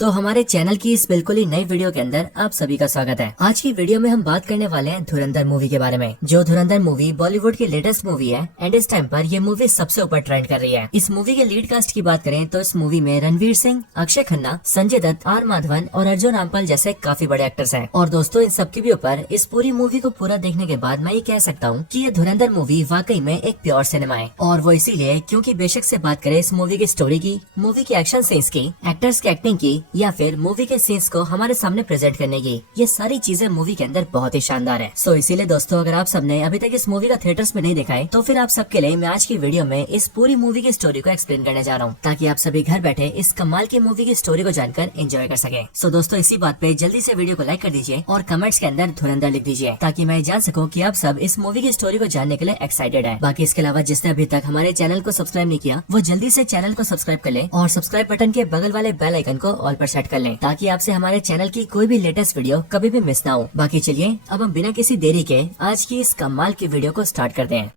तो हमारे चैनल की इस बिल्कुल ही नई वीडियो के अंदर आप सभी का स्वागत है। आज की वीडियो में हम बात करने वाले हैं धुरंधर मूवी के बारे में। जो धुरंधर मूवी बॉलीवुड की लेटेस्ट मूवी है एंड इस टाइम पर ये मूवी सबसे ऊपर ट्रेंड कर रही है। इस मूवी के लीड कास्ट की बात करें तो इस मूवी में रणवीर सिंह, अक्षय खन्ना, संजय दत्त, आर माधवन और अर्जुन रामपाल जैसे काफी बड़े एक्टर्स हैं। और दोस्तों इन सबके भी ऊपर इस पूरी मूवी को पूरा देखने के बाद मैं ये कह सकता हूँ कि ये धुरंधर मूवी वाकई में एक प्योर सिनेमा है। और वो इसीलिए क्योंकि बेशक से बात करें इस मूवी की स्टोरी की, मूवी की एक्शन सीन्स की, एक्टर्स की एक्टिंग की या फिर मूवी के सीन्स को हमारे सामने प्रेजेंट करने की, ये सारी चीजें मूवी के अंदर बहुत ही शानदार है। सो इसीलिए दोस्तों अगर आप सबने अभी तक इस मूवी का थिएटर्स में नहीं देखा है तो फिर आप सबके लिए मैं आज की वीडियो में इस पूरी मूवी की स्टोरी को एक्सप्लेन करने जा रहा हूँ, ताकि आप सभी घर बैठे इस कमाल की मूवी की स्टोरी को जानकर एंजॉय कर सके। सो दोस्तों इसी बात पे जल्दी से वीडियो को लाइक कर दीजिए और कमेंट्स के अंदर धुरंधर लिख दीजिए, ताकि मैं जान सकूं कि आप सब इस मूवी की स्टोरी को जानने के लिए एक्साइटेड है। बाकी इसके अलावा जिसने अभी तक हमारे चैनल को सब्सक्राइब नहीं किया वो जल्दी से चैनल को सब्सक्राइब कर ले और सब्सक्राइब बटन के बगल वाले बेल आइकन को ऑल पर सेट कर ले, ताकि आपसे हमारे चैनल की कोई भी लेटेस्ट वीडियो कभी भी मिस ना हो। बाकी चलिए अब हम बिना किसी देरी के आज की इस कमाल की वीडियो को स्टार्ट करते हैं।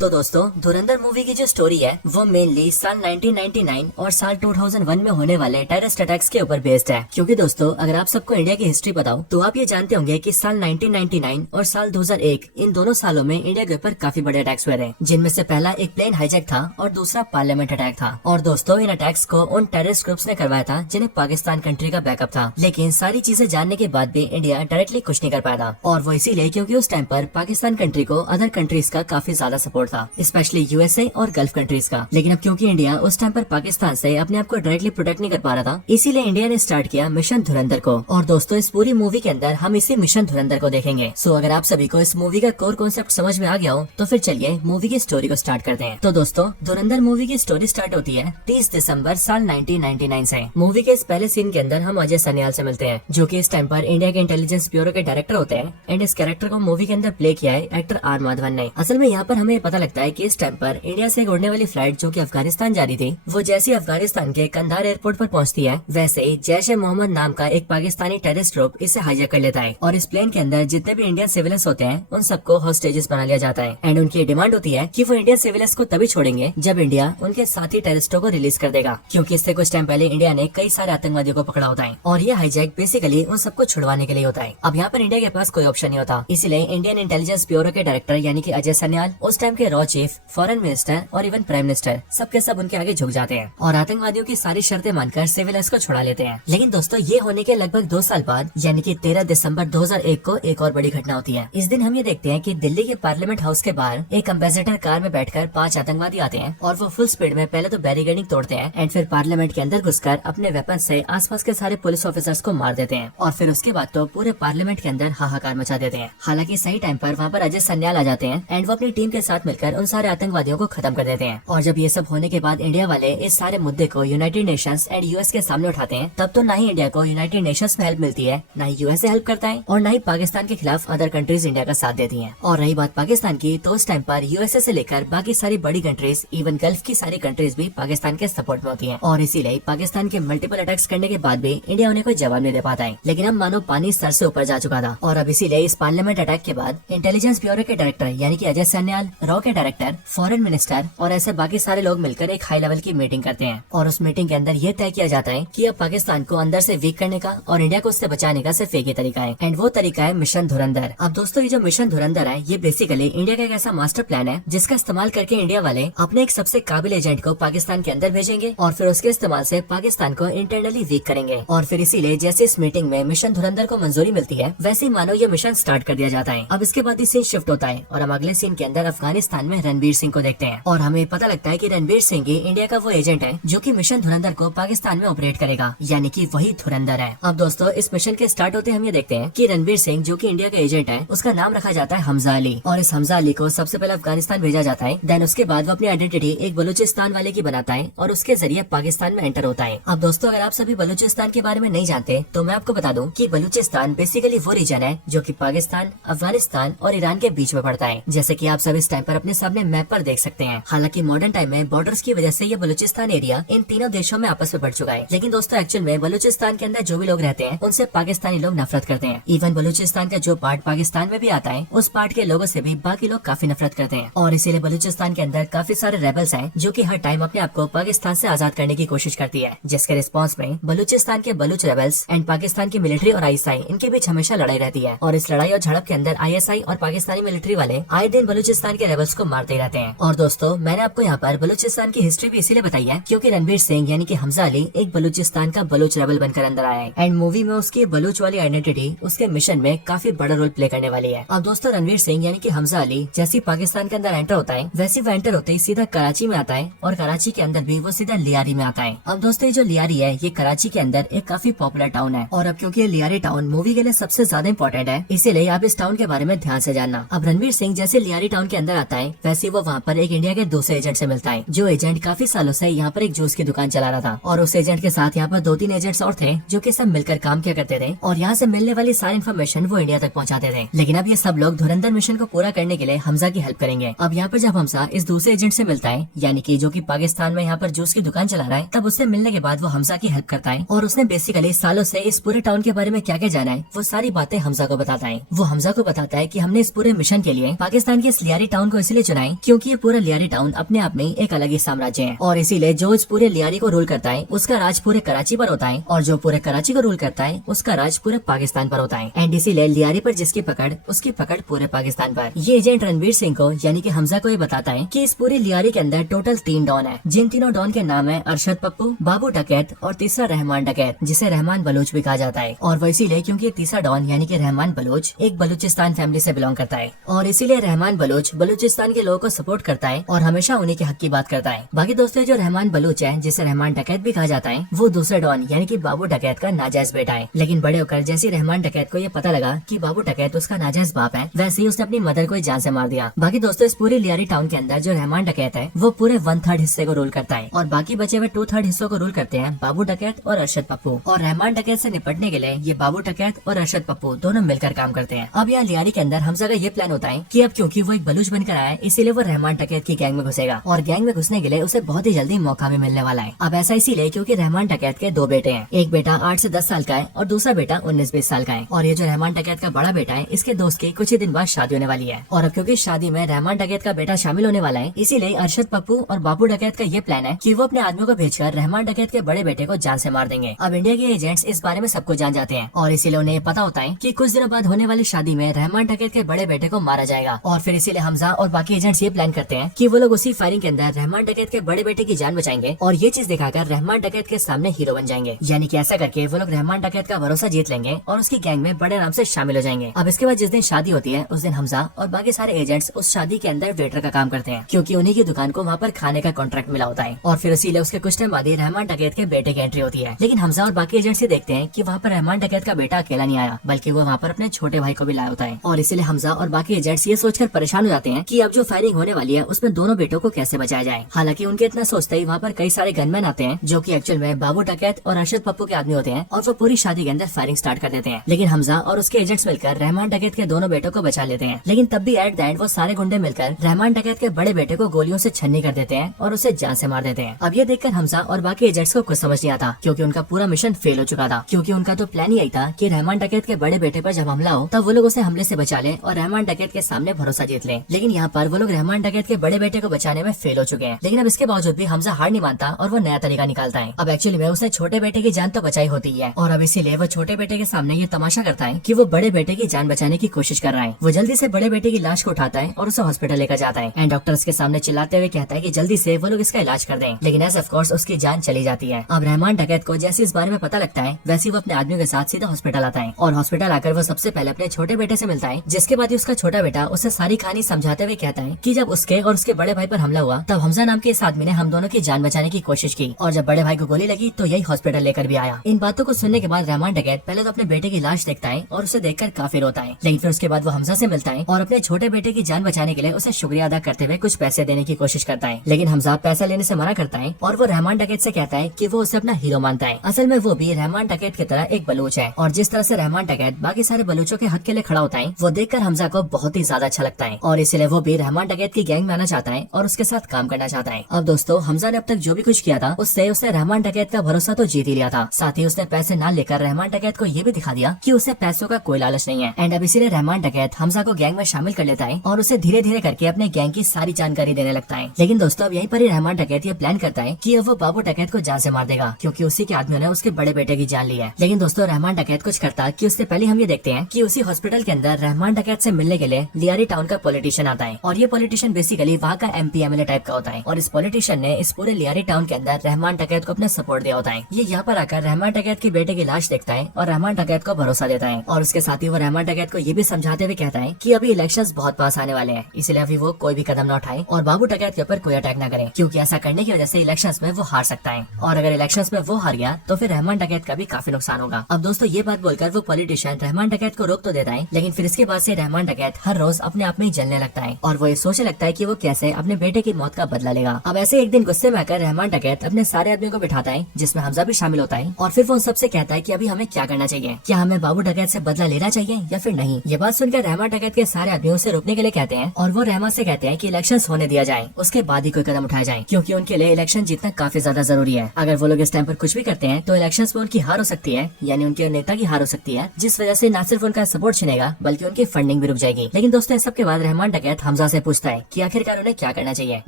तो दोस्तों धुरंधर मूवी की जो स्टोरी है वो मेनली साल 1999 और साल 2001 में होने वाले टेररिस्ट अटैक्स के ऊपर बेस्ड है। क्योंकि दोस्तों अगर आप सबको इंडिया की हिस्ट्री बताओ तो आप ये जानते होंगे कि साल 1999 और साल 2001 इन दोनों सालों में इंडिया के ऊपर काफी बड़े अटैक्स हुए थे, जिनमें से पहला एक प्लेन हाईजैक था और दूसरा पार्लियामेंट अटैक था। और दोस्तों इन अटैक्स को उन टेररिस्ट ग्रुप्स ने करवाया था जिन्हें पाकिस्तान कंट्री का बैकअप था। लेकिन सारी चीजें जानने के बाद भी इंडिया डायरेक्टली कुछ नहीं कर पाया था, और वो इसीलिए क्योंकि उस टाइम पर पाकिस्तान कंट्री को अदर कंट्रीज का काफी ज्यादा सपोर्ट था, स्पेशली यूएसए और गल्फ कंट्रीज का। लेकिन अब क्योंकि इंडिया उस टाइम पर पाकिस्तान से अपने आप को डायरेक्टली प्रोटेक्ट नहीं कर पा रहा था, इसीलिए इंडिया ने स्टार्ट किया मिशन धुरंधर को। और दोस्तों इस पूरी मूवी के अंदर हम इसी मिशन धुरंधर को देखेंगे। सो अगर आप सभी को इस मूवी का कोर कॉन्सेप्ट समझ में आ गया हो तो फिर चलिए मूवी की स्टोरी को स्टार्ट करते हैं। तो दोस्तों धुरंधर मूवी की स्टोरी स्टार्ट होती है 30 दिसंबर साल 1999 से। मूवी के इस पहले सीन के अंदर हम अजय सन्याल से मिलते हैं, जो कि इस टाइम पर इंडिया के इंटेलिजेंस ब्यूरो के डायरेक्टर होते हैं। एंड इस कैरेक्टर को मूवी के अंदर प्ले किया है एक्टर आर माधवन ने। असल में यहाँ पर हमें पता लगता है कि इस टाइम पर इंडिया से उड़ने वाली फ्लाइट जो कि अफगानिस्तान जा रही थी, वो जैसे अफगानिस्तान के कंधार एयरपोर्ट पर पहुंचती है वैसे ही जैश ए मोहम्मद नाम का एक पाकिस्तानी टेररिस्ट ग्रुप इसे हाईजैक कर लेता है। और इस प्लेन के अंदर जितने भी इंडियन सिविलियंस होते हैं उन सबको हॉस्टेजेस बना लिया जाता है। एंड उनकी डिमांड होती है कि वो इंडियन सिविलियंस को तभी छोड़ेंगे जब इंडिया उनके साथी टेररिस्टों को रिलीज कर देगा, क्योंकि इससे कुछ टाइम पहले इंडिया ने कई सारे आतंकवादियों को पकड़ा होता है। और ये हाईजैक बेसिकली उन सबको छुड़वाने के लिए होता है। अब यहाँ पर इंडिया के पास कोई ऑप्शन नहीं होता, इसलिए इंडियन इंटेलिजेंस ब्यूरो के डायरेक्टर यानी कि अजय सन्याल, उस टाइम के रॉ चीफ, फॉरेन मिनिस्टर और इवन प्राइम मिनिस्टर सबके सब उनके आगे झुक जाते हैं और आतंकवादियों की सारी शर्तें मानकर सिविलियंस को छुड़ा लेते हैं। लेकिन दोस्तों ये होने के लगभग 2 साल बाद यानी कि 13 दिसंबर 2001 को एक और बड़ी घटना होती है। इस दिन हम ये देखते हैं कि दिल्ली के पार्लियामेंट हाउस के बाहर एक एम्बेसडर कार में बैठकर 5 आतंकवादी आते हैं और वो फुल स्पीड में पहले तो बैरिकेडिंग तोड़ते हैं एंड फिर पार्लियामेंट के अंदर घुसकर अपने वेपन से आसपास के सारे पुलिस ऑफिसर्स को मार देते हैं। और फिर उसके बाद तो पूरे पार्लियामेंट के अंदर हाहाकार मचा देते हैं। हालांकि सही टाइम पर वहाँ पर अजय सन्याल आ जाते हैं एंड वो अपनी टीम के साथ मिलकर उन सारे आतंकवादियों को खत्म कर देते हैं। और जब ये सब होने के बाद इंडिया वाले इस सारे मुद्दे को यूनाइटेड नेशंस एंड यूएस के सामने उठाते हैं, तब तो ना ही इंडिया को यूनाइटेड नेशंस में हेल्प मिलती है, ना ही यूएस हेल्प करता है और ना ही पाकिस्तान के खिलाफ अदर कंट्रीज इंडिया का साथ देती हैं। और रही बात पाकिस्तान की, तो उस टाइम पर यूएसए से लेकर बाकी सारी बड़ी कंट्रीज इवन गल्फ की सारी कंट्रीज भी पाकिस्तान के सपोर्ट में होती है। और इसीलिए पाकिस्तान के मल्टीपल अटैक्स करने के बाद भी इंडिया उन्हें कोई जवाब नहीं दे पाता है। लेकिन अब मानो पानी सर से ऊपर जा चुका था और अब इसीलिए इस पार्लियामेंट अटैक के बाद इंटेलिजेंस ब्यूरो के डायरेक्टर यानी कि अजय सन्याल, रॉ के डायरेक्टर, फॉरेन मिनिस्टर और ऐसे बाकी सारे लोग मिलकर एक हाई लेवल की मीटिंग करते हैं। और उस मीटिंग के अंदर ये तय किया जाता है कि अब पाकिस्तान को अंदर से वीक करने का और इंडिया को उससे बचाने का सिर्फ एक ही तरीका है, एंड वो तरीका है मिशन धुरंधर। अब दोस्तों ये जो मिशन धुरंधर है ये बेसिकली इंडिया का एक ऐसा मास्टर प्लान है जिसका इस्तेमाल करके इंडिया वाले अपने एक सबसे काबिल एजेंट को पाकिस्तान के अंदर भेजेंगे और फिर उसके इस्तेमाल से पाकिस्तान को इंटरनली वीक करेंगे। और फिर इसीलिए जैसे इस मीटिंग में मिशन धुरंधर को मंजूरी मिलती है वैसे ही मानो ये मिशन स्टार्ट कर दिया जाता है। अब इसके बाद ही सीन शिफ्ट होता है और हम अगले सीन के अंदर अफगानिस्तान में रणवीर सिंह को देखते हैं। और हमें पता लगता है कि रणवीर सिंह ही इंडिया का वो एजेंट है जो कि मिशन धुरंधर को पाकिस्तान में ऑपरेट करेगा, यानी कि वही धुरंधर है। अब दोस्तों इस मिशन के स्टार्ट होते हम ये देखते हैं कि रणवीर सिंह जो कि इंडिया का एजेंट है उसका नाम रखा जाता है हमजा अली। और इस हमजा अली को सबसे पहले अफगानिस्तान भेजा जाता है, देन उसके बाद वो अपनी आइडेंटिटी एक बलूचिस्तान वाले की बनाता है और उसके जरिए पाकिस्तान में एंटर होता है। अब दोस्तों अगर आप सभी बलूचिस्तान के बारे में नहीं जानते तो मैं आपको बता दूं कि बलूचिस्तान बेसिकली वो रीजन है जो कि पाकिस्तान, अफगानिस्तान और ईरान के बीच में पड़ता है। जैसे कि आप सब इस टाइम पर अपने अपने सामने मैप पर देख सकते हैं। हालांकि मॉडर्न टाइम में बॉर्डर्स की वजह से ये बलूचिस्तान एरिया इन तीनों देशों में आपस में बढ़ चुका है। लेकिन दोस्तों एक्चुअल में बलूचिस्तान के अंदर जो भी लोग रहते हैं उनसे पाकिस्तानी लोग नफरत करते हैं। इवन बलूचिस्तान का जो पार्ट पाकिस्तान में भी आता है उस पार्ट के लोगों से भी बाकी लोग काफी नफरत करते हैं। और इसीलिए बलूचिस्तान के अंदर काफी सारे रेबल्स हैं जो कि हर टाइम अपने आप को पाकिस्तान से आजाद करने की कोशिश करती है, जिसके रिस्पॉन्स में बलूचिस्तान के बलूच रेबल्स एंड पाकिस्तान की मिलिट्री और आईएसआई इनके बीच हमेशा लड़ाई रहती है। और इस लड़ाई और झड़प के अंदर आईएसआई और पाकिस्तानी मिलिट्री वाले आए दिन बलूचिस्तान के रेबल्स को मारते ही रहते हैं। और दोस्तों मैंने आपको यहाँ पर बलूचिस्तान की हिस्ट्री भी इसीलिए बताई है क्योंकि रणवीर सिंह यानी कि हमजा अली एक बलूचिस्तान का बलूच रेबल बनकर अंदर आया है एंड मूवी में उसकी बलूच वाली आइडेंटिटी उसके मिशन में काफी बड़ा रोल प्ले करने वाली है। अब दोस्तों रणवीर सिंह यानी कि हमजा अली जैसे पाकिस्तान के अंदर एंटर होता है वैसे वो एंटर होते ही सीधा कराची में आता है और कराची के अंदर भी वो सीधा लियारी में आता है। अब दोस्तों जो लियारी है ये कराची के अंदर एक काफी पॉपुलर टाउन है और अब क्योंकि ये लियारी टाउन मूवी के लिए सबसे ज्यादा इम्पोर्टेंट है इसीलिए आप इस टाउन के बारे में ध्यान से जानना। अब रणवीर सिंह जैसे लियारी टाउन के अंदर आता है वैसे वो वहाँ पर एक इंडिया के दूसरे एजेंट से मिलता है जो एजेंट काफी सालों से यहाँ पर एक जूस की दुकान चला रहा था और उस एजेंट के साथ यहाँ पर 2-3 एजेंट्स और थे जो कि सब मिलकर काम किया करते थे और यहाँ से मिलने वाली सारी इन्फॉर्मेशन वो इंडिया तक पहुँचाते थे। लेकिन अब ये सब लोग धुरंधर मिशन को पूरा करने के लिए हमजा की हेल्प करेंगे। अब यहाँ पर जब हमजा इस दूसरे एजेंट से मिलता है यानी कि जो कि पाकिस्तान में यहाँ पर जूस की दुकान चला रहा है तब उससे मिलने के बाद वो हमजा की हेल्प करता है और उसने बेसिकली सालों से इस पूरे टाउन के बारे में क्या क्या जाना है वो सारी बातें हमजा को बताता है। वो हमजा को बताता है कि हमने इस पूरे मिशन के लिए पाकिस्तान के इस लियारी टाउन को इसलिए चुना है क्योंकि ये पूरा लियारी टाउन अपने आप में एक अलग ही साम्राज्य है और इसीलिए जो इस पूरे लियारी को रूल करता है उसका राज पूरे कराची पर होता है और जो पूरे कराची को रूल करता है उसका राज पूरे पाकिस्तान पर होता है एंड इसीलिए लियारी पर जिसकी पकड़ उसकी पकड़ पूरे पाकिस्तान पर। ये एजेंट रणवीर सिंह को यानी कि हमजा को ये बताता है कि इस पूरी लियारी के अंदर टोटल 3 डॉन है जिन तीनों डॉन के नाम है अरशद पप्पू, बाबू डकैत और तीसरा रहमान डकैत जिसे रहमान बलोच भी कहा जाता है। और वो इसीलिए क्योंकि तीसरा डॉन यानी कि रहमान बलोच एक बलूचिस्तान फैमिली से बिलोंग करता है और इसीलिए रहमान बलोच बलूचिस्तान के लोगों को सपोर्ट करता है और हमेशा उन्हीं के हक की बात करता है। बाकी दोस्तों जो रहमान बलोच है जिसे रहमान डकैत भी कहा जाता है वो दूसरे डॉन यानी कि बाबू डकैत का नाजायज बेटा है। लेकिन बड़े होकर जैसे रहमान डकैत को ये पता लगा कि बाबू डकैत उसका नाजायज बाप है वैसे ही उसने अपनी मदर को जान से मार दिया। बाकी दोस्तों इस पूरी लियारी टाउन के अंदर जो रहमान डकैत है वो पूरे 1/3 हिस्से को रूल करता है और बाकी बचे हुए 2/3 हिस्सों को रूल करते हैं बाबू डकैत और अरशद पप्पू। और रहमान डकैत से निपटने के लिए ये बाबू डकैत और अरशद पप्पू दोनों मिलकर काम करते हैं। अब यहाँ लियारी के अंदर हमजा का ये प्लान होता है कि अब क्योंकि वो एक बलूच बनकर आया है इसीलिए वो रहमान डकैत की गैंग में घुसेगा और गैंग में घुसने के लिए उसे बहुत ही जल्दी मौका भी मिलने वाला है। अब ऐसा इसीलिए क्योंकि रहमान डकैत के 2 बेटे हैं, एक बेटा 8 से 10 साल का है और दूसरा बेटा 19-20 साल का है। और ये जो रहमान डकैत का बड़ा बेटा है इसके दोस्त की कुछ ही दिन बाद शादी होने वाली है और अब क्योंकि शादी में रहमान डकैत का बेटा शामिल होने वाला है इसीलिए अरशद पप्पू और बाबू डकैत का ये प्लान है कि वो अपने आदमियों को भेजकर रहमान डकैत के बड़े बेटे को जान से मार देंगे। अब इंडिया के एजेंट्स इस बारे में सबको जान जाते हैं और इसीलिए उन्हें पता होता है कि कुछ दिनों बाद होने वाली शादी में रहमान डकैत के बड़े बेटे को मारा जाएगा और फिर इसीलिए हमजा और बाकी एजेंट्स ये प्लान करते हैं कि वो लोग उसी फायरिंग के अंदर रहमान डकैत के बड़े बेटे की जान बचाएंगे और ये चीज दिखाकर रहमान डकैत के सामने हीरो बन जाएंगे। यानी कि ऐसा करके वो लोग रहमान डकैत का भरोसा जीत लेंगे और उसकी गैंग में बड़े नाम से शामिल हो जाएंगे। अब इसके बाद जिस दिन शादी होती है उस दिन हमजा और बाकी सारे एजेंट्स उस शादी के अंदर वेटर का काम करते हैं क्योंकि उन्हीं की दुकान को वहाँ पर खाने का कॉन्ट्रैक्ट मिला होता है। और फिर इसीलिए उसके कुछ टाइम बाद ही रहमान डकैत के बेटे की एंट्री होती है। लेकिन हमजा और बाकी एजेंट्स ये देखते हैं कि वहाँ पर रहमान डकैत का बेटा अकेला नहीं आया बल्कि वो वहाँ पर अपने छोटे भाई को भी लाया होता है। और इसीलिए हमजा और बाकी एजेंट्स ये सोचकर परेशान हो जाते हैं कि अब जो फायरिंग होने वाली है उसमें दोनों बेटों को कैसे बचाया जाए। हालांकि उनके इतना सोचते ही वहाँ पर कई सारे गनमैन आते हैं जो कि एक्चुअल में बाबू डकैत और अरशद पप्पू के आदमी होते हैं और वो पूरी शादी के अंदर फायरिंग स्टार्ट कर देते हैं। लेकिन हमजा और उसके एजेंट्स मिलकर रहमान डकैत के दोनों बेटों को बचा लेते हैं। लेकिन तब भी एट द एंड वो सारे गुंडे मिलकर रहमान डकैत के बड़े बेटे को गोलियों से छन्नी कर देते हैं और उसे जान से मार देते हैं। अब ये देखकर हमजा और बाकी एजेंट्स को कुछ समझ नहीं आता क्योंकि उनका पूरा मिशन फेल हो चुका था क्योंकि उनका तो प्लान ही यही था कि रहमान डकैत के बड़े बेटे पर जब हमला हो तब वो लोग उसे हमले से बचा ले और रहमान डकैत के सामने भरोसा जीत ले। लेकिन यहाँ पर वो लोग रहमान डकैत के बड़े बेटे को बचाने में फेल हो चुके हैं। लेकिन अब इसके बावजूद भी हमजा हार नहीं मानता और वो नया तरीका निकालता है। अब एक्चुअली में उसने छोटे बेटे की जान तो बचाई होती है और अब इसीलिए वो छोटे बेटे के सामने ये तमाशा करता है कि वो बड़े बेटे की जान बचाने की कोशिश कर रहा है। वो जल्दी से बड़े बेटे की लाश को उठाता है और उसे हॉस्पिटल लेकर जाता है एंड डॉक्टर्स के सामने चिल्लाते हुए कहता है कि जल्दी से वो लोग इसका इलाज कर दें। लेकिन एज ऑफ कोर्स उसकी जान चली जाती है। अब रहमान डकैत को जैसे इस बारे में पता लगता है वैसे वो अपने आदमियों के साथ सीधा हॉस्पिटल आता है और हॉस्पिटल आकर वो सबसे पहले अपने छोटे बेटे से मिलता है जिसके बाद उसका छोटा बेटा उसे सारी कहानी समझाते हुए कहता है कि जब उसके और उसके बड़े भाई पर हमला हुआ तब हमजा नाम के इस आदमी ने हम दोनों की जान बचाने की कोशिश की और जब बड़े भाई को गोली लगी तो यही हॉस्पिटल लेकर भी आया। इन बातों को सुनने के बाद रहमान डकैत पहले तो अपने बेटे की लाश देखता है और उसे देखकर काफी रोता है। लेकिन फिर उसके बाद वो हमजा से मिलता है और अपने छोटे बेटे की जान बचाने के लिए उसे शुक्रिया अदा करते हुए कुछ पैसे देने की कोशिश करता है। लेकिन हमजा पैसा लेने से मना करता है और वो रहमान डकैत से कहता है कि वो उसे अपना हीरो मानता है। असल में वो भी रहमान डकैत की तरह एक बलूच है और जिस तरह से रहमान डकैत बाकी सारे बलूचों के हक के लिए खड़ा होता है वो देखकर हमजा को बहुत ही ज्यादा अच्छा लगता है और इसलिए वो भी भी रहमान डकैत की गैंग में आना चाहता है और उसके साथ काम करना चाहता है। अब दोस्तों हमजा ने अब तक जो भी कुछ किया था उससे उसने रहमान डकैत का भरोसा तो जीत ही लिया था, साथ ही उसने पैसे ना लेकर रहमान डकैत को ये भी दिखा दिया कि उसे पैसों का कोई लालच नहीं है। एंड अब इसीलिए रहमान डकैत हमजा को गैंग में शामिल कर लेता है और उसे धीरे धीरे करके अपने गैंग की सारी जानकारी देने लगता है। लेकिन दोस्तों अब यहीं पर ही रहमान डकैत ये प्लान करता है कि अब वो बाबू डकैत को जान से मार देगा, क्योंकि उसी के आदमियों ने उसके बड़े बेटे की जान ली है। लेकिन दोस्तों रहमान डकैत कुछ करता कि उससे पहले हम ये देखते हैं कि उसी हॉस्पिटल के अंदर रहमान डकैत से मिलने के लिए लियारी टाउन का पॉलिटिशियन आता है, और ये पॉलिटिशियन बेसिकली वहाँ का MP MLA टाइप का होता है। और इस पॉलिटिशियन ने इस पूरे लियारी टाउन के अंदर रहमान डकैत को अपना सपोर्ट दिया होता है। ये यहाँ पर आकर रहमान डकैत के बेटे की लाश देखता है और रहमान डकैत को भरोसा देता है, और उसके साथ ही वो रहमान डकैत को ये भी समझाते हुए कहता है कि अभी इलेक्शंस बहुत पास आने वाले हैं, इसलिए अभी वो कोई भी कदम न उठाए और बाबू डकैत के ऊपर कोई अटैक न करे, क्योंकि ऐसा करने की वजह से इलेक्शंस में वो हार सकता है, और अगर इलेक्शंस में वो हार गया तो फिर रहमान डकैत का भी काफी नुकसान होगा। अब दोस्तों ये बात बोलकर वो पॉलिटिशियन रहमान डकैत को रोक तो देता है, लेकिन फिर इसके बाद से रहमान डकैत हर रोज अपने आप में ही जलने लगता है और वो ये सोचने लगता है कि वो कैसे अपने बेटे की मौत का बदला लेगा। अब ऐसे एक दिन गुस्से में आकर रहमान डकैत अपने सारे आदमियों को बिठाता है, जिसमें हमजा भी शामिल होता है, और फिर वो उन सबसे कहता है कि अभी हमें क्या करना चाहिए, क्या हमें बाबू डकैत से बदला लेना चाहिए या फिर नहीं। ये बात सुनकर रहमान डकैत के सारे आदमियों से रोकने के लिए कहते हैं, और वो रहमान से कहते हैं कि इलेक्शंस होने दिया जाए, उसके बाद ही कोई कदम उठाया जाए, क्योंकि उनके लिए इलेक्शन जीतना काफी ज्यादा जरूरी है। अगर वो लोग इस टाइम पर कुछ भी करते हैं तो इलेक्शंस में उनकी हार हो सकती है, यानी उनके नेता की हार हो सकती है, जिस वजह से न सिर्फ उनका सपोर्ट छिनेगा बल्कि उनकी फंडिंग भी रुक जाएगी। लेकिन दोस्तों इस सब के बाद रहमान डकैत हमजा से पूछता है कि आखिरकार उन्हें क्या करना चाहिए,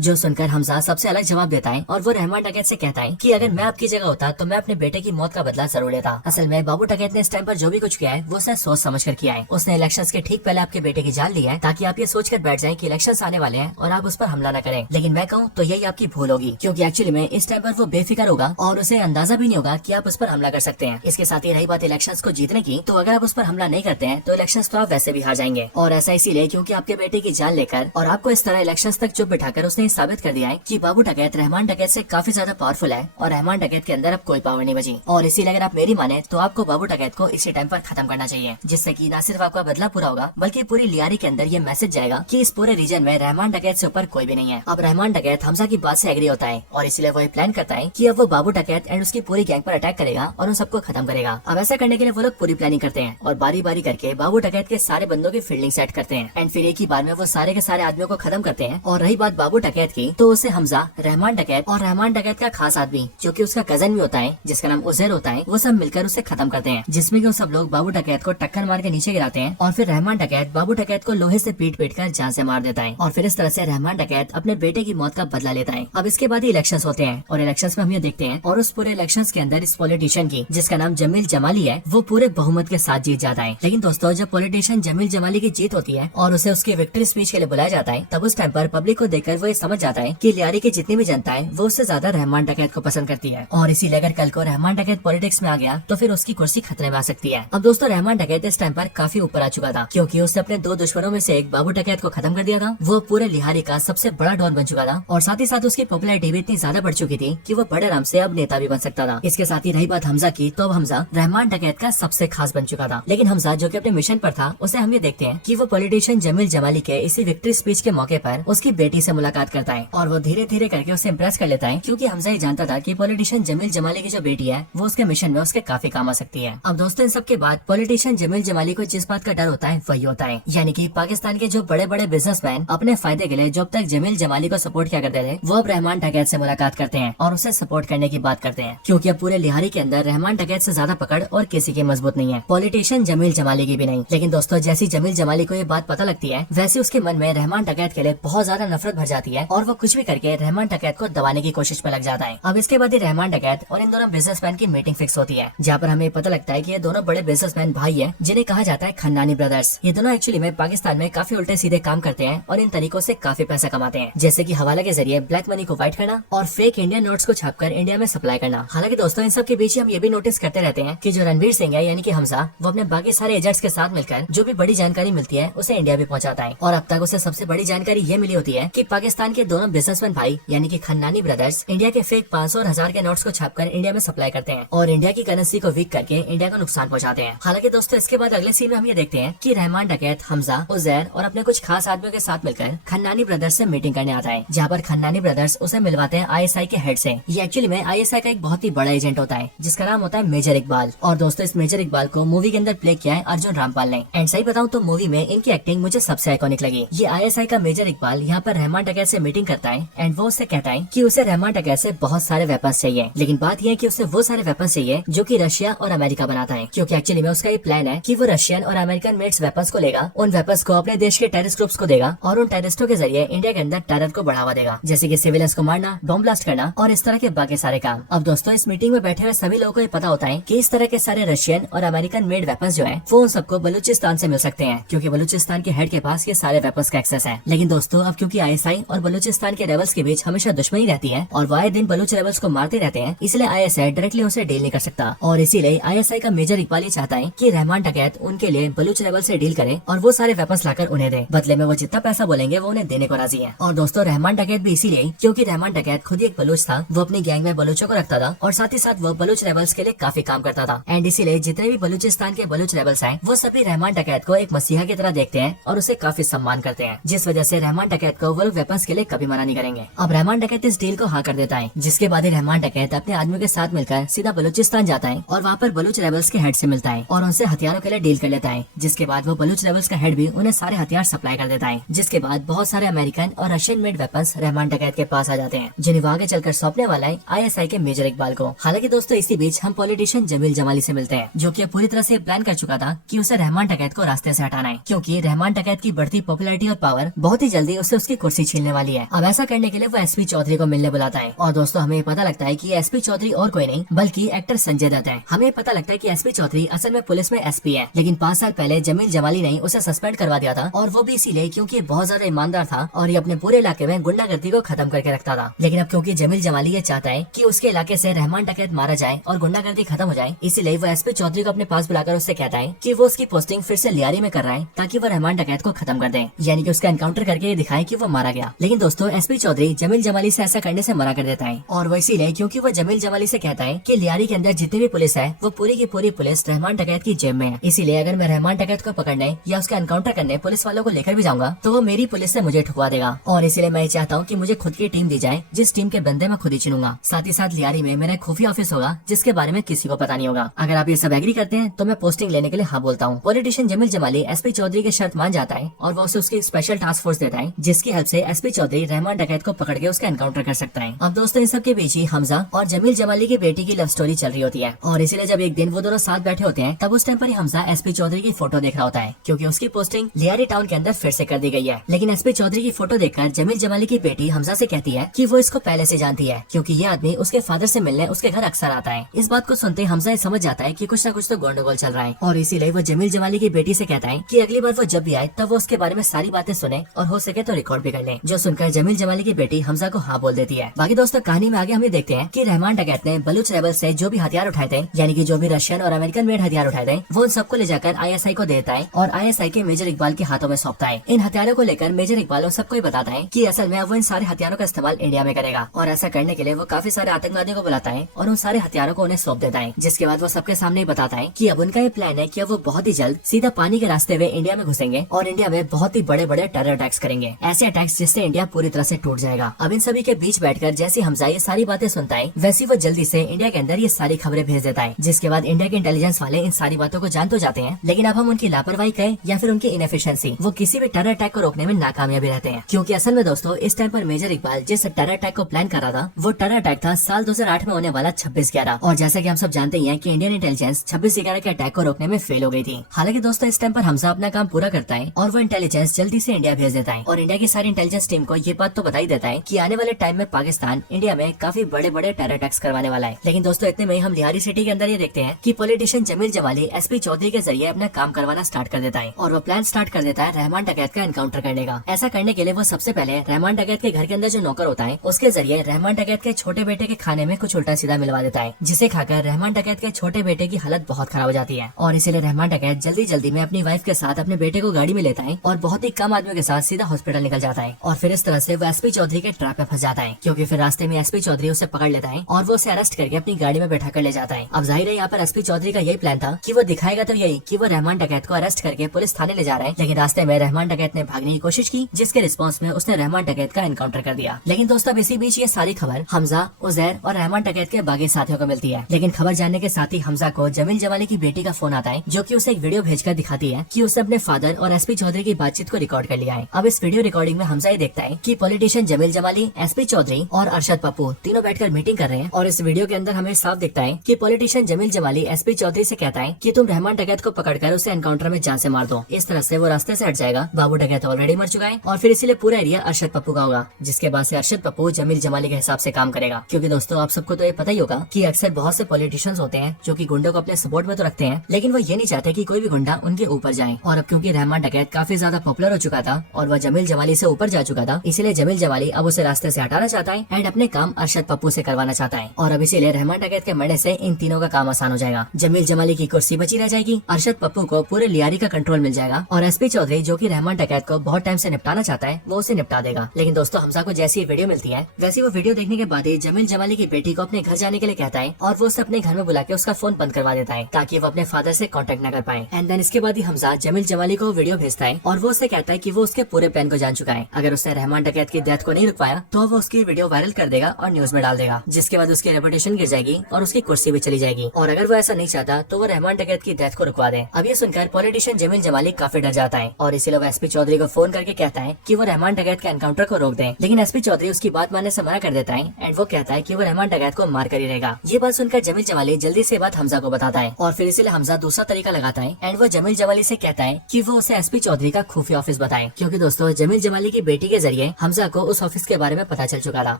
जो सुनकर हमजा सबसे अलग जवाब देता है, और वो रहमान डकैत से कहता है कि अगर मैं आपकी जगह होता तो मैं अपने बेटे की मौत का बदला जरूर लेता। असल में बाबू डकैत ने इस टाइम पर जो भी कुछ किया है वो उसने सोच समझ कर किया है। उसने इलेक्शंस के ठीक पहले आपके बेटे की जान ली है, ताकि आप ये सोच कर बैठ जाएं कि इलेक्शंस आने वाले हैं और आप उस पर हमला न करें। लेकिन मैं कहूँ तो यही आपकी भूल होगी, क्योंकि एक्चुअली में इस टाइम पर वो बेफिक्र होगा और उसे अंदाजा भी नहीं होगा कि आप उस पर हमला कर सकते हैं। इसके साथ ही रही बात इलेक्शंस को जीतने की, तो अगर आप उस पर हमला नहीं करते हैं तो इलेक्शंस तो आप वैसे भी हार जाएंगे, और ऐसा इसीलिए क्योंकि आपके बेटे की जान लेकर और आपको इस तरह इलेक्शंस तक चुप बिठाकर उसने साबित कर दिया है कि बाबू डकैत रहमान डकैत से काफी ज्यादा पावरफुल है, और रहमान डकैत के अंदर अब कोई पावर नहीं बची। और इसीलिए अगर आप मेरी माने तो आपको बाबू डकैत को इसी टाइम पर खत्म करना चाहिए, जिससे कि न सिर्फ आपका बदला पूरा होगा बल्कि पूरी लियारी के अंदर ये मैसेज जाएगा कि इस पूरे रीजन में रहमान डकैत से ऊपर कोई भी नहीं है। अब रहमान डकैत हमजा की बात से एग्री होता है, और इसलिए वो प्लान करता है कि अब वो बाबू डकैत एंड उसकी पूरी गैंग पर अटैक करेगा और उन सबको खत्म करेगा। अब ऐसा करने के लिए वो लोग पूरी प्लानिंग करते हैं और बारी बारी करके बाबू डकैत के सारे बंदों की फील्डिंग सेट करते हैं, एंड फिर एक ही बार में वो सारे के सारे आदमियों को खत्म करते हैं। और रही बात बाबू डकैत की, तो उसे हमजा, रहमान डकैत और रहमान डकैत का खास आदमी जो कि उसका कजन भी होता है जिसका नाम उजैर होता है, वो सब मिलकर उसे खत्म करते हैं, जिसमें कि वो सब लोग बाबू डकैत को टक्कर मार के नीचे गिराते हैं, और फिर रहमान डकैत बाबू डकैत को लोहे से पीट पीट कर जान से मार देता है, और फिर इस तरह से रहमान डकैत अपने बेटे की मौत का बदला लेता है। अब इसके बाद ही इलेक्शंस होते हैं, और इलेक्शंस में हम ये देखते हैं, और उस पूरे इलेक्शंस के अंदर इस पॉलिटिशियन की, जिसका नाम जमील जमाली है, वो पूरे बहुमत के साथ जीत जाता है। लेकिन दोस्तों जब पॉलिटिशियन जमील जमाली की जीत होती है और उसे उसकी विक्ट्री स्पीच के लिए बुलाया जाता है, तब उस टाइम पर पब्लिक को देखकर वो ये समझ जाता है कि लियारी की जितनी भी जनता है वो उससे ज्यादा रहमान डकैत को पसंद करती है, और इसीलिए अगर कल को रहमान डकैत पॉलिटिक्स में आ गया तो फिर उसकी कुर्सी खतरे में आ सकती है। अब दोस्तों रहमान डकैत इस टाइम पर काफी ऊपर आ चुका था, क्योंकि उसने अपने दो दुश्मनों में से एक बाबू डकैत को खत्म कर दिया था। वो पूरे लिहारी का सबसे बड़ा डॉन बन चुका था, और साथ ही साथ उसकी पॉपुलैरिटी भी इतनी ज्यादा बढ़ चुकी थी कि वो बड़े आराम से अब नेता भी बन सकता था। इसके साथ ही रही बात हमजा की, तो अब हमजा रहमान डकैत का सबसे खास बन चुका था। लेकिन हमजा जो कि अपने मिशन पर था, उसे हम ये देखते हैं कि वो पॉलिटिशियन जमील जमाली के इसी विक्ट्री स्पीच के मौके पर उसकी बेटी से मुलाकात करता है, और वो धीरे धीरे करके उसे इम्प्रेस कर लेता है, क्योंकि हमजा ये जानता था कि पॉलिटिशियन जमील जमाली की जो बेटी है वो उसके मिशन में उसके काफी काम आ सकती है। अब दोस्तों इन सब के बाद पॉलिटिशियन जमील जमाली को जिस बात का डर होता है वही होता है, यानी कि पाकिस्तान के जो बड़े बड़े बिजनेसमैन अपने फायदे के लिए जो अब तक जमील जमाली को सपोर्ट किया करते थे, वो अब रहमान डकैत से मुलाकात करते हैं और उसे सपोर्ट करने की बात करते हैं, क्योंकि अब पूरे लिहारी के अंदर रहमान डकैत से ज्यादा पकड़ और किसी की मजबूत नहीं है, पॉलिटिशियन जमील जमाली की भी नहीं। लेकिन दोस्तों जैसी जमील जमाली को ये बात पता लगती है, वैसे उसके मन में रहमान डकैत के लिए बहुत ज्यादा नफरत भर जाती है, और वो कुछ भी करके रहमान डकैत को दबाने की कोशिश में लग जाता है। अब इसके बाद ही रहमान डकैत और इन दोनों बिजनेसमैन की मीटिंग फिक्स होती है, जहाँ पर हमें पता लगता है कि ये दोनों बड़े बिजनेसमैन भाई हैं, जिन्हें कहा जाता है खन्नानी ब्रदर्स। ये दोनों एक्चुअली में पाकिस्तान में काफी उल्टे सीधे काम करते हैं और इन तरीकों से काफी पैसा कमाते हैं, जैसे कि हवाला के जरिए ब्लैक मनी को व्हाइट करना और फेक इंडियन नोट्स को छापकर इंडिया में सप्लाई करना। हालांकि दोस्तों इन सब के बीच हम ये भी नोटिस करते रहते हैं कि जो रणवीर सिंह है यानी कि हमजा, वो अपने बाकी सारे एजेंट्स के साथ मिलकर जो भी बड़ी जानकारी मिलती है उसे इंडिया भी पहुंचाता है, और अब तक उसे सबसे बड़ी जानकारी ये मिली होती है कि पाकिस्तान के दोनों बिजनेसमैन भाई यानी कि खन्नानी ब्रदर्स इंडिया के फेक 500 और 1000 के नोट्स को छापकर इंडिया में सप्लाई करते हैं और इंडिया की करेंसी को वीक करके इंडिया को नुकसान पहुंचाते हैं। हालांकि दोस्तों इसके बाद अगले सीन में हम ये देखते हैं कि रहमान डकैत हमजा, उजैर और अपने कुछ खास आदमियों के साथ मिलकर खन्नानी ब्रदर्स से मीटिंग करने आता है, जहाँ पर खन्नानी ब्रदर्स उसे मिलवाते हैं ISI के हेड से। ये एक्चुअली में ISI का एक बहुत ही बड़ा एजेंट होता है जिसका नाम होता है मेजर इकबाल, और दोस्तों इस मेजर इकबाल को मूवी के अंदर प्ले किया है अर्जुन रामपाल ने। एंड सही बताऊं तो मूवी में इनकी एक्टिंग मुझे सबसे आइकॉनिक लगी। ये आईएसआई का मेजर इकबाल यहाँ पर रहमान डकैत से मीटिंग करता है एंड वो उससे कहता है कि उसे रहमान डकैत से बहुत सारे वेपन्स चाहिए, लेकिन बात यह है कि उसे वो सारे वेपन्स चाहिए जो कि रशिया और अमेरिका बनाता है, क्योंकि एक्चुअली में उसका ये प्लान है कि वो रशियन और अमेरिकन मेड्स वेपन्स को लेगा, उन वेपन्स को अपने देश के टेररिस्ट ग्रुप्स को देगा और उन टेररिस्टों के जरिए इंडिया के अंदर टेरर को बढ़ावा देगा, जैसे कि सिविलियंस को मारना, बॉम्ब ब्लास्ट करना और इस तरह के बाकी सारे काम। अब दोस्तों इस मीटिंग में बैठे हुए सभी लोगों को ये पता होता है कि इस तरह के सारे रशियन और अमेरिकन मेड वेपन्स जो है वो उन सबको बलूचिस्तान से मिल सकते हैं, क्योंकि बलूचिस्तान के हेड के पास ये सारे वेपन्स का एक्सेस है। लेकिन दोस्तों अब क्योंकि आईएसआई और बलूचिस्तान के रेबल्स के बीच हमेशा दुश्मनी रहती है और वो आए दिन बलूच रेबल्स को मारते रहते हैं, इसलिए आईएसआई डायरेक्टली उसे डील नहीं कर सकता और इसीलिए आईएसआई का मेजर इकबाल ये चाहता है कि रहमान डकैत उनके लिए बलूच रेबल से डील करे और वो सारे वेपन्स लाकर उन्हें दे, बदले में वो जितना पैसा बोलेंगे वो उन्हें देने को राजी है। और दोस्तों रहमान डकैत भी इसीलिए क्योंकि रहमान डकैत खुद ही एक बलूच था, वो अपनी गैंग में बलूचों को रखता था और साथ ही साथ वो बलूच रेबल्स के लिए काफी काम करता था एंड इसीलिए जितने भी बलूचिस्तान के बलूच रेबल्स हैं वो सभी रहमान डकैत को एक मसीहा की तरह देखते हैं और उसे काफी सम्मान करते हैं, जिस वजह से रहमान डकैत को वो लोग वेपन्स के लिए कभी मना नहीं करेंगे। अब रहमान डकैत इस डील को हाँ कर देता है, जिसके बाद रहमान डकैत अपने आदमियों के साथ मिलकर सीधा बलूचिस्तान जाता है और वहाँ पर बलूच रेबल्स के हेड से मिलता है और उनसे हथियारों के लिए डील कर लेता है, जिसके बाद वो बलूच रेबल्स का हेड भी उन्हें सारे हथियार सप्लाई कर देता है, जिसके बाद बहुत सारे अमेरिकन और रशियन मेड वेपन्स रहमान डकैत के पास आ जाते हैं, जिन्हें वो आगे चलकर सौंपने वाला है आईएसआई के मेजर इकबाल को। हालांकि दोस्तों इसी बीच हम पॉलिटिशियन जमील जमाली से मिलते हैं, जो कि पूरी तरह से प्लान कर चुका था कि उसे रहमान डकैत को रास्ते से हटाना है, क्योंकि रहमान डकैत की बढ़ती पॉपुलैरिटी और पावर बहुत ही जल्दी उसे उसकी कुर्सी छीनने वाली है। अब ऐसा करने के लिए वो एसपी चौधरी को मिलने बुलाता है और दोस्तों हमें पता लगता है कि एसपी चौधरी और कोई नहीं बल्कि एक्टर संजय दत्त है। हमें पता लगता है कि एसपी चौधरी असल में पुलिस में एसपी है, लेकिन 5 साल पहले जमील जमाली ने उसे सस्पेंड करवा दिया था और वो भी इसीलिए क्योंकि बहुत ज्यादा ईमानदार था और ये अपने पूरे इलाके में गुंडागर्दी को खत्म करके रखता था। लेकिन अब क्योंकि जमील जमाली ये चाहता है कि उसके इलाके से रहमान डकैत मारा जाए और गुंडागर्दी खत्म हो जाए, इसीलिए वो एसपी चौधरी को अपने पास बुलाकर उससे कहता है कि वो उसकी पोस्टिंग फिर से लियारी में कर रहा है ताकि वो रहमान डकैत को खत्म कर दे, यानी कि उसका एनकाउंटर करके ये दिखाए कि वो मारा गया। लेकिन दोस्तों एसपी चौधरी जमील जमाली से ऐसा करने से मना कर देता है और वो इसीलिए क्योंकि वो जमील जमाली से कहता है कि लियारी के अंदर जितनी भी पुलिस है वो पूरी की पूरी पुलिस रहमान डकैत की जेब में है, इसीलिए अगर मैं रहमान डकैत को पकड़ने या उसका एनकाउंटर करने पुलिस वालों को लेकर भी जाऊंगा तो वो मेरी पुलिस से मुझे ठुकवा देगा और इसीलिए मैं चाहता हूँ कि मुझे खुद की टीम दी जाए, जिस टीम के बंदे मैं खुद ही चुनूंगा। साथ ही साथ लियारी में मेरा खुफिया ऑफिस होगा जिसके बारे में किसी को पता नहीं होगा। अगर आप ये सब एग्री करते हैं तो मैं पोस्टिंग लेने के लिए हाँ बोलता हूँ। पॉलिटिशियन जमील जमाली एसपी चौधरी की शर्त मान जाता है और वो उसे उसकी स्पेशल टास्क फोर्स देता है, जिसकी हेल्प से एसपी चौधरी रहमान डकैत को पकड़ के उसका एनकाउंटर कर सकता है। अब दोस्तों इन सब के बीच ही हमजा और जमील जमाली की बेटी की लव स्टोरी चल रही होती है और इसीलिए जब एक दिन वो दोनों साथ बैठे होते हैं तब उस टाइम पर ही हमजा एसपी चौधरी की फोटो देख रहा होता है, क्योंकि उसकी पोस्टिंग लियारी टाउन के अंदर फिर से कर दी गई है। लेकिन एसपी चौधरी की फोटो देखकर जमील जमाली की बेटी हमजा से कहती है कि वो इसको पहले से जानती है, क्योंकि ये आदमी उसके फादर से मिलने उसके घर अक्सर आता है। इस बात को सुनते हमजा ये समझ जाता है कि कुछ न कुछ तो गंडगोल चल रहा है और इसीलिए वो जमील जमाली की बेटी से कहता है कि अगली बार वो जब भी आए तब वो उसके बारे में सारी बातें सुने और हो सके तो रिकॉर्ड भी कर ले, जो सुनकर जमील जमाली की बेटी हमजा को हाँ बोल देती है। बाकी दोस्तों कहानी में आगे हम ये देखते हैं कि रहमान डकैत ने बलूच रेबल से जो भी हथियार उठाए थे, यानी कि जो भी रशियन और अमेरिकन मेड हथियार उठाए थे, वो उन सबको ले जाकर आईएसआई को देता है और आईएसआई के मेजर इकबाल के हाथों में सौंपता है। इन हथियारों को लेकर मेजर इकबाल सबको बताता है कि असल में वो इन सारे हथियारों का इस्तेमाल इंडिया में करेगा और ऐसा करने के लिए वो काफी सारे आतंकवादियों को बुलाता है और उन सारे हथियारों को उन्हें सौंप देता है, जिसके बाद वो सबके सामने बताता है कि अब उनका ये प्लान है कि अब वो बहुत ही जल्द सीधा पानी के रास्ते हुए इंडिया में घुसेंगे और इंडिया में बहुत ही बड़े बड़े टेरर अटैक्स करेंगे, ऐसे अटैक्स जिससे इंडिया पूरी तरह से टूट जाएगा। अब इन सभी के बीच बैठकर जैसे हमजा ये सारी बातें सुनता है वैसी वो जल्दी से इंडिया के अंदर ये सारी खबरें भेज देता है, जिसके बाद इंडिया के इंटेलिजेंस वाले इन सारी बातों को जान तो जाते हैं, लेकिन अब हम उनकी लापरवाही कहें या फिर उनकी इनएफिशिएंसी, वो किसी भी टेरर अटैक को रोकने में नाकामयाबी रहते हैं। क्योंकि असल में दोस्तों इस टाइम पर मेजर इकबाल जिस टेरर अटैक को प्लान कर रहा था वो टेरर अटैक था साल 2008 में होने वाला 26/11 और जैसा कि हम सब जानते ही हैं कि इंडियन इंटेलिजेंस 26/11 के अटैक को रोकने में फेल हो गई थी। हालांकि दोस्तों इस टाइम पर हमजा अपना काम पूरा करता है और वो इंटेलिजेंस जल्दी से इंडिया भेज देता है और इंडिया की सारी इंटेलिजेंस टीम को ये बात तो बता ही देता है कि आने वाले टाइम में पाकिस्तान इंडिया में काफी बड़े बड़े टेरर अटैक्स करवाने वाला है। लेकिन दोस्तों इतने में हम लिहारी सिटी के अंदर ये देखते हैं कि पॉलिटिशियन जमील जमाली एसपी चौधरी के जरिए अपना काम करवाना स्टार्ट कर देता है और वो प्लान स्टार्ट कर देता है रहमान डकैत का एनकाउंटर करने का। ऐसा करने के लिए वो सबसे पहले रहमान डकैत के घर के अंदर जो नौकर होता है उसके जरिए रहमान डकैत के छोटे बेटे के खाने में कुछ उल्टा सीधा मिलवा देता है, जिसे खाकर रहमान डकैत के छोटे बेटे की हालत बहुत खराब हो जाती है और इसीलिए रहमान डकैत जल्दी जल्दी में अपनी वाइफ के साथ अपने बेटे को गाड़ी में लेता है और बहुत ही कम आदमियों के साथ सीधा हॉस्पिटल निकल जाता है और फिर इस तरह से वो एसपी चौधरी के ट्रैप में फंस जाता है, क्योंकि फिर रास्ते में एसपी चौधरी उसे पकड़ लेता है और वो उसे अरेस्ट करके अपनी गाड़ी में बैठा कर ले जाता है। अब जाहिर है यहाँ पर एसपी चौधरी का यही प्लान था कि वो दिखाएगा तो यही कि वो रहमान डकैत को अरेस्ट करके पुलिस थाने ले जा रहा है, लेकिन रास्ते में रहमान डकैत ने भागने की कोशिश की, जिसके रिस्पॉन्स में उसने रहमान डकैत का एनकाउंटर कर दिया। लेकिन दोस्तों अब इसी बीच ये सारी खबर हमजा, उजैर और रहमान डकैत के बाकी साथियों को मिलती है। लेकिन खबर जानने के साथ ही हमजा को जमील जमाली की बेटी का फोन आता है, जो कि उसे एक वीडियो भेजकर दिखाती है कि उसे अपने फादर और एसपी चौधरी की बातचीत को रिकॉर्ड रिकॉर्ड कर लिया है। अब इस वीडियो रिकॉर्डिंग में हमजा ये देखता है कि पॉलिटिशियन जमील जमाली, एसपी चौधरी और अरशद पप्पू तीनों बैठकर मीटिंग कर रहे हैं। और इस वीडियो के अंदर हमें साफ दिखता है कि पॉलिटिशियन जमील जमाली एसपी चौधरी से कहता है कि तुम रहमान डकैत को पकड़कर उसे एनकाउंटर में जान से मार दो। इस तरह से वो रास्ते से हट जाएगा। बाबू डकैत ऑलरेडी मर चुका है और फिर इसीलिए पूरा एरिया अरशद पप्पू का होगा, जिसके बाद से अरशद पप्पू जमील जमाली के हिसाब से काम करेगा। क्योंकि दोस्तों आप सबको तो ये पता ही होगा कि अक्सर बहुत से पॉलिटिशियंस होते हैं जो कि गुंडों को अपने सपोर्ट में तो रखते हैं, लेकिन वो ये नहीं चाहते कि कोई भी गुंडा उनके ऊपर जाए। और अब क्योंकि रहमान डकैत काफी ज्यादा पॉपुलर हो चुका था और वह जमील जमाली से ऊपर जा चुका था, इसीलिए जमील जमाली अब उसे रास्ते से हटाना चाहता है एंड अपने काम अरशद पप्पू से करवाना चाहता है। और अब इसीलिए रहमान डकैत के मरने से इन तीनों का काम आसान हो जाएगा। जमील जमाली की कुर्सी बची रह जाएगी, अरशद पप्पू को पूरे लियारी का कंट्रोल मिल जाएगा और एसपी चौधरी जो कि रहमान डकैत को बहुत टाइम से निपटाना चाहता है वो उसे निपटा देगा। लेकिन दोस्तों हमजा को जैसी वीडियो मिलती है वैसी वो वीडियो देखने के बाद ही जमील जमाली की बेटी को अपने घर जाने के लिए कहता है और वो उसे अपने घर में बुला के उसका फोन बंद करवा देता है ताकि वो अपने फादर से कांटेक्ट न कर पाए। एंड देन इसके बाद ही हमजा जमील जमाली को वीडियो भेजता है और वो उसे कहता है कि वो उसके पूरे प्लान को जान चुका है। अगर उसने रहमान डकैत की डेथ को नहीं रुक पाया तो वो उसकी वीडियो वायरल कर देगा और न्यूज में डाल देगा, जिसके बाद उसकी रेपुटेशन गिर जाएगी और उसकी कुर्सी भी चली जाएगी। और अगर वो ऐसा नहीं चाहता तो वो रहमान डकैत की डेथ को रुकवा दे। अब ये सुनकर पॉलिटिशियन जमील जमाली काफी डर जाता है और इसीलिए वो एसपी चौधरी को फोन करके कहता है कि वो रहमान डकैत के एनकाउंटर को रोक दे। लेकिन एसपी चौधरी उसकी बात मानने से मना कर देता है एंड वो कहता है कि वो रहमान डकैत को मार कर ही रहेगा। ये बात सुनकर जमील जमाली जल्दी से बात हमजा को बताता है और फिर इसीलिए हमजा दूसरा तरीका लगाता है एंड वो जमील जमाली से कहता है कि वो उसे एसपी चौधरी का खुफिया ऑफिस बताए। क्योंकि दोस्तों जमील जमाली की बेटी के जरिए हमजा को उस ऑफिस के बारे में पता चल चुका था।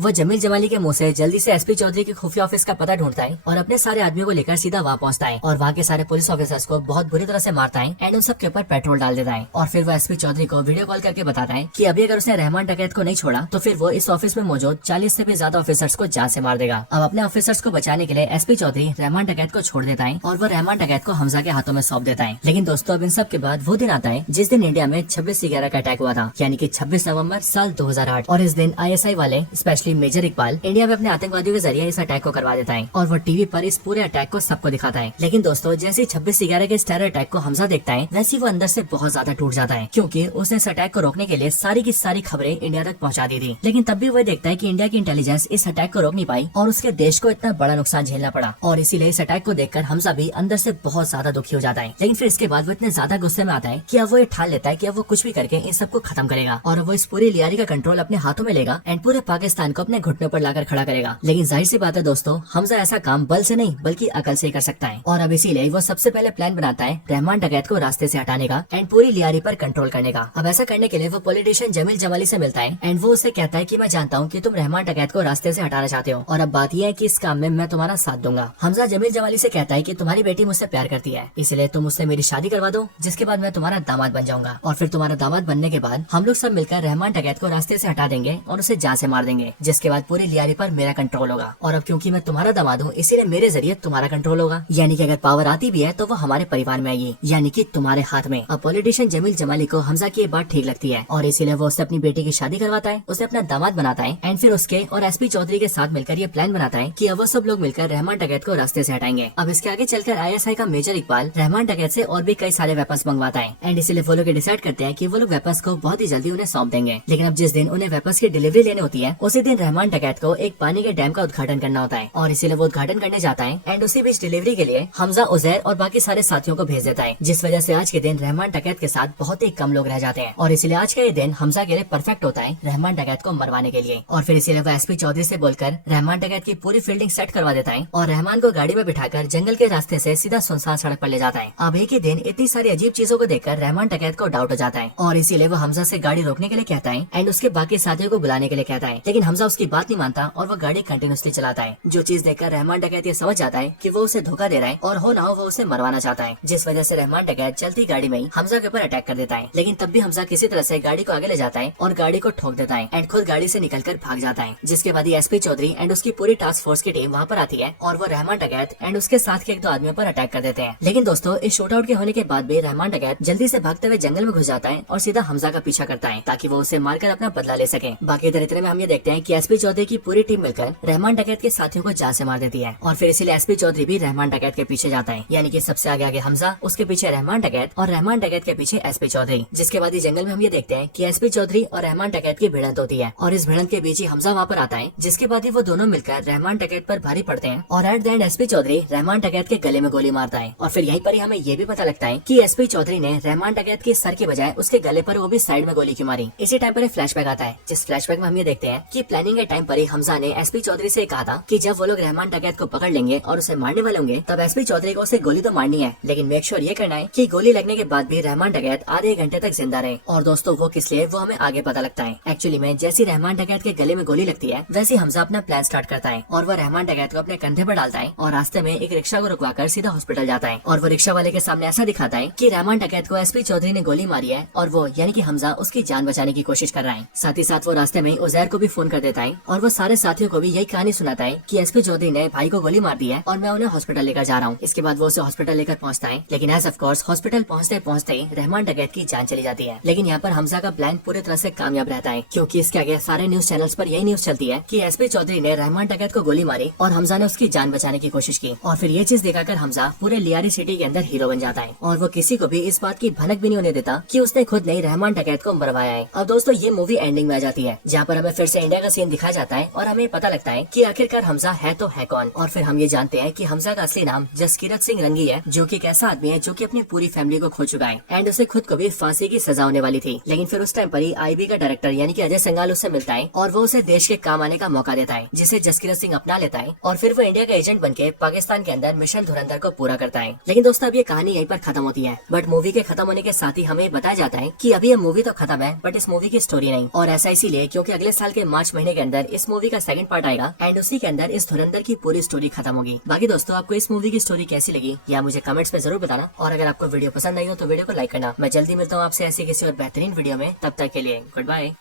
वो जमील जमाली के मुंह से जल्दी से एसपी चौधरी के खुफिया ऑफिस का पता ढूंढता है और अपने सारे आदमियों को लेकर सीधा वहाँ पहुँचता है और वहाँ के सारे पुलिस ऑफिसर्स को बहुत बुरी तरह से मारता है एंड उन सब के ऊपर पेट्रोल डाल देता है। और फिर वो एसपी चौधरी को वीडियो कॉल करके बताता है कि अभी अगर उसने रहमान डकैत को नहीं छोड़ा तो फिर वो इस ऑफिस में मौजूद 40 से भी ज्यादा ऑफिसर्स को जान से मार देगा। अब अपने ऑफिसर्स को बचाने के लिए एसपी चौधरी रहमान डकैत को छोड़ देता है और वो रहमान डकैत को हमजा के हाथों में सौंप देता है। लेकिन दोस्तों अब इन सब के बाद वो दिन आता है जिस दिन इंडिया में 26/11 का अटैक हुआ था, यानी कि 26 नवंबर साल 2008। और इस दिन आईएसआई वाले स्पेशली मेजर इकबाल इंडिया में अपने आतंकवादियों के जरिए इस अटैक को करवा देता है और वो टीवी पर इस पूरे अटैक को सबको दिखाता है। लेकिन दोस्तों जैसे 26/11 के इस टेरर अटैक को हमजा देखता है वैसे वो अंदर से बहुत ज्यादा टूट जाता है, क्योंकि उसने इस अटैक को रोकने के लिए सारी की सारी खबरें इंडिया तक पहुंचा दी थी। लेकिन तब भी वो देखता है कि इंडिया की इंटेलिजेंस इस अटैक को रोक नहीं पाई और उसके देश को इतना बड़ा नुकसान झेलना पड़ा। और इसीलिए इस अटैक को देखकर हमजा भी अंदर से बहुत ज्यादा दुखी हो जाता है। लेकिन फिर इसके बाद वो इतने ज्यादा गुस्से में आता है कि अब वो ये ठान लेता है कि अब वो कुछ भी करके इन सबको खत्म करेगा और वो इस पूरी लियारी का कंट्रोल अपने हाथों में लेगा एंड पूरे पाकिस्तान को अपने घुटनों पर लाकर खड़ा करेगा। लेकिन जाहिर सी बात है दोस्तों हमजा ऐसा काम बल से नहीं बल्कि अकल से कर सकता है। और अब इसीलिए वो सबसे पहले प्लान बनाता है रहमान डकैत को रास्ते से हटाने का एंड पूरी लियारी पर कंट्रोल करने का। अब ऐसा करने के लिए वो पॉलिटिशियन जमील जमाली से मिलता है एंड वो उससे कहता है कि मैं जानता हूँ कि तुम रहमान डकैत को रास्ते से हटाना चाहते हो और अब बात यह है कि इस काम में मैं तुम्हारा साथ दूंगा। हमजा जमील जमाली से कहता है कि तुम्हारी बेटी मुझसे प्यार करती है, इसलिए तुम मुझसे मेरी शादी करवा दो, जिसके बाद मैं तुम्हारा दामाद बन जाऊंगा। और फिर तुम्हारा दामाद बनने के बाद हम लोग सब मिलकर रहमान डकैत को रास्ते से हटा देंगे और उसे जान से मार देंगे, जिसके बाद पूरी लियारी पर मेरा कंट्रोल होगा। और अब क्योंकि मैं तुम्हारा दामाद हूँ इसीलिए मेरे जरिए तुम्हारा कंट्रोल होगा, यानी कि अगर पावर आती भी है तो वो हमारे परिवार में आएगी, यानी कि तुम्हारे हाथ में। अब पॉलिटिशियन जमील जमाली को हमजा की ये बात ठीक लगती है और इसीलिए वो उससे अपनी बेटी की शादी करवाता है, उसे अपना दामाद बनाता है एंड फिर उसके और एसपी चौधरी के साथ मिलकर ये प्लान बनाता है कि अब वो सब लोग मिलकर रहमान डकैत को रास्ते से हटाएंगे। अब इसके आगे चलकर आईएसआई का मेजर इकबाल रहमान डकैत से और भी कई सारे वेपन्स मंगवाता है एंड इसीलिए वो लोग डिसाइड करते हैं कि वो लोग वेपन्स को बहुत ही जल्दी उन्हें सौंप देंगे। लेकिन अब जिस दिन उन्हें वेपन्स की डिलीवरी लेनी होती है उसी दिन रहमान डकैत को एक पानी के डैम का उद्घाटन करना होता है और इसीलिए वो उद्घाटन करने जाता है एंड उसी बीच डिलीवरी के लिए हमजा, उजैर और बाकी सारे साथियों को भेज देता है, जिस वजह से आज के दिन रहमान डकैत के साथ बहुत ही कम लोग रह जाते हैं। और इसीलिए आज का ये दिन हमजा के लिए परफेक्ट होता है रहमान डकैत को मरवाने के लिए। और फिर इसीलिए वो एसपी चौधरी से बोलकर रहमान डकैत की पूरी फील्डिंग सेट करवा देता है और रहमान को गाड़ी में बिठाकर जंगल के रास्ते से सीधा सुनसान सड़क पर ले जाता है। अब एक ही दिन इतनी सारी अजीब चीजों को देखकर रहमान डकैत को डाउट हो जाता है और इसीलिए वो हमजा से गाड़ी रोकने के लिए कहता है एंड उसके बाकी साथियों को बुलाने के लिए कहता है। लेकिन हमजा उसकी बात नहीं मानता और वो गाड़ी कंटिन्यूसली चलाता है, जो चीज देखकर रहमान डकैत ये समझ जाता है कि वो उसे धोखा दे रहा है और हो ना हो वो उसे मरवाना चाहता है, जिस वजह से रहमान डकैत चलती गाड़ी में ही हमजा के ऊपर अटैक कर देता है। लेकिन तब भी हमजा किसी तरह से गाड़ी को आगे ले जाता है और गाड़ी को ठोक देता है एंड खुद गाड़ी से निकलकर भाग जाता है, जिसके बाद एसपी चौधरी एंड उसकी पूरी टास्क फोर्स की टीम वहाँ पर आती है और वो रहमान डकैत एंड उसके साथ के 1-2 आदमियों पर अटैक कर देते हैं। लेकिन दोस्तों इस शूट आउट के होने के बाद भी रहमान डकैत जल्दी से भागते हुए जंगल में घुस जाता है और सीधा हमजा का पीछा करता है ताकि वो उसे मारकर अपना बदला ले सके। बाकी इधर इतने में हम ये देखते हैं कि एसपी चौधरी की पूरी टीम मिलकर रहमान डकैत के साथियों को जान से मार देती है और फिर इसीलिए एसपी चौधरी भी रहमान डकैत के पीछे जाता है, यानी कि सबसे आगे आगे हमजा, उसके पीछे रहमान डकैत और रहमान डकैत के पीछे एसपी चौधरी। जिसके बाद जंगल में हम ये देखते हैं कि एसपी चौधरी और रहमान डकैत की भिड़ंत होती है और इस भिड़ंत के बीच ही हमजा वहाँ पर आता है, जिसके बाद ही वो दोनों मिलकर रहमान डकैत पर भारी पड़ते हैं और at the end SP Chaudhary Rahman डकैत के गले में गोली मारता है। और फिर यहीं पर ही हमें ये भी पता लगता है कि एसपी चौधरी ने रहमान डकैत के सर के बजाय उसके गले पर वो भी साइड में गोली क्यों मारी। इसी टाइम पर एक फ्लैशबैक आता है, जिस फ्लैशबैक में हम ये देखते हैं कि प्लानिंग के टाइम पर ही हमजा ने एसपी चौधरी से कहा था कि जब वो लोग रहमान डकैत को पकड़ लेंगे और उसे मारने वाले होंगे तब एसपी चौधरी को उसे गोली तो मारनी है, लेकिन मेक श्योर ये करना है कि गोली लगने के बाद भी रहमान डकैत आधे घंटे तक जिंदा रहे। और दोस्तों वो किस लिए, वो हमें आगे पता लगता है। एक्चुअली में जैसी रहमान डकैत के गले में गोली लगती है वैसे हमजा अपना प्लान स्टार्ट करता है और वो रहमान डकैत को अपने कंधे पर डालता है और रास्ते में एक रिक्शा को रुकवाकर सीधा हॉस्पिटल जाता है और वो रिक्शा वाले के सामने ऐसा दिखाता है कि रहमान डकैत को एसपी चौधरी ने गोली मारी है और वो यानी कि हमजा उसकी जान बचाने की कोशिश कर रहा है। साथ ही साथ वो रास्ते में उजैर को भी फोन कर देता है और वो सारे साथियों को भी यही कहानी सुनाता है कि एसपी चौधरी ने भाई को गोली मार दी है और मैं उन्हें हॉस्पिटल लेकर जा रहा हूँ। इसके बाद वो उसे हॉस्पिटल लेकर पहुंचता है, लेकिन एज ऑफ कोर्स हॉस्पिटल पहुंचते पहुंचते ही रहमान डकैत की जान चली जाती है। लेकिन यहाँ पर हमजा का प्लान पूरी तरह से कामयाब रहता है, क्योंकि इसके आगे सारे न्यूज चैनल्स पर यही न्यूज चलती है कि एसपी चौधरी ने रहमान डकैत को गोली मारी और हमजा ने उसकी जान बचाने की कोशिश की। और फिर ये चीज दिखाकर हमजा पूरे लियारी सिटी के अंदर हीरो बन जाता है और वो किसी को भी इस बात की भनक भी नहीं होने देता कि उसने खुद नहीं रहमान डकैत को मरवाया है। अब दोस्तों ये मूवी एंडिंग में आ जाती है, जहाँ पर हमें फिर से इंडिया का सीन दिखाया जाता है और हमें पता लगता है कि आखिरकार हमजा है तो है कौन। और फिर हम ये जानते हैं कि हमजा का असली नाम जसकीरत सिंह रंगी है, जो कि एक ऐसा आदमी है जो कि अपनी पूरी फैमिली को खो चुका है एंड उसे खुद को भी फांसी की सजा होने वाली थी। लेकिन फिर उस टाइम पर ही आईबी का डायरेक्टर यानी कि अजय संगाल उससे मिलता है और वो उसे देश के काम आने का मौका देता है, जिसे जसकीरत सिंह अपना लेता है और फिर वो इंडिया का एजेंट बनके पाकिस्तान के अंदर मिशन धुरंधर को पूरा करता है। लेकिन दोस्तों अब ये कहानी यहीं पर खत्म होती है, बट मूवी के खत्म होने के साथ ही हमें बताया जाता है कि अभी ये मूवी तो खत्म है बट इस मूवी की स्टोरी नहीं। और ऐसा इसीलिए क्योंकि अगले साल के मार्च महीने के अंदर इस मूवी का सेकंड पार्ट आएगा एंड उसी के अंदर इस धुरंधर की पूरी स्टोरी खत्म होगी। बाकी दोस्तों आपको इस मूवी की स्टोरी कैसी लगी या मुझे कमेंट्स में जरूर बताना, और अगर आपको वीडियो पसंद आई हो तो वीडियो को लाइक करना। मैं जल्दी मिलता हूँ आपसे ऐसी किसी और बेहतरीन वीडियो में, तब तक के लिए गुड बाय।